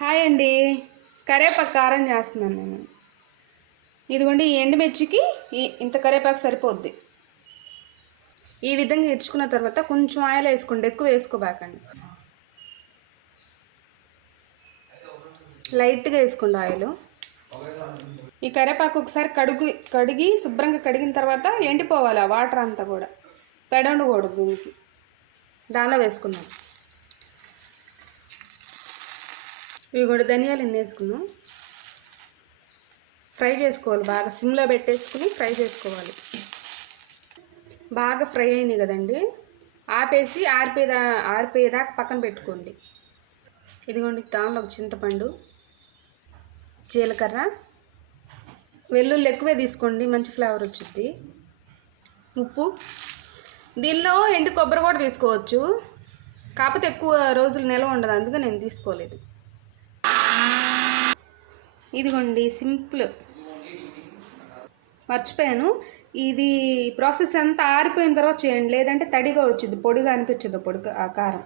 Hi అండి. కరేపాకు కారం చేస్తున్నాను నేను. ఇదిగోండి ఈ ఎండుమిర్చికి ఇంత కరేపాకు సరిపోద్ది. ఈ విధంగా ఇరుచుకున్న తర్వాత కొంచెం ఆయిల్ వేసుకోండి, ఎక్కువ వేసుకోబాకండి. లైట్గా వేసుకోండి ఆయిల్. ఈ కరేపాకు ఒకసారి కడిగి శుభ్రంగా కడిగిన తర్వాత ఎండిపోవాలి ఆ వాటర్ అంతా కూడా, తడి ఉండకూడదు దీనికి. దానిలో వేసుకుందాం. ఇవి కూడా ధనియాలు ఎన్ని వేసుకున్నాం. ఫ్రై చేసుకోవాలి, బాగా సిమ్లో పెట్టేసుకుని ఫ్రై చేసుకోవాలి. బాగా ఫ్రై అయినాయి కదండి, ఆపేసి ఆరిపోయేదాకా పక్కన పెట్టుకోండి. ఇదిగోండి దానిలో ఒక చింతపండు, జీలకర్ర, వెల్లుల్లి ఎక్కువే తీసుకోండి, మంచి ఫ్లేవర్ వచ్చింది. ఉప్పు, దీనిలో ఎండు కొబ్బరి కూడా తీసుకోవచ్చు, కాకపోతే ఎక్కువ రోజులు నిల్వ ఉండదు, అందుకే నేను తీసుకోలేదు. ఇదిగోండి సింపుల్. మర్చిపోయాను, ఇది ప్రాసెస్ అంతా ఆరిపోయిన తర్వాత చేయండి, లేదంటే తడిగా వచ్చింది, పొడిగా అనిపించదు ఆ కారం.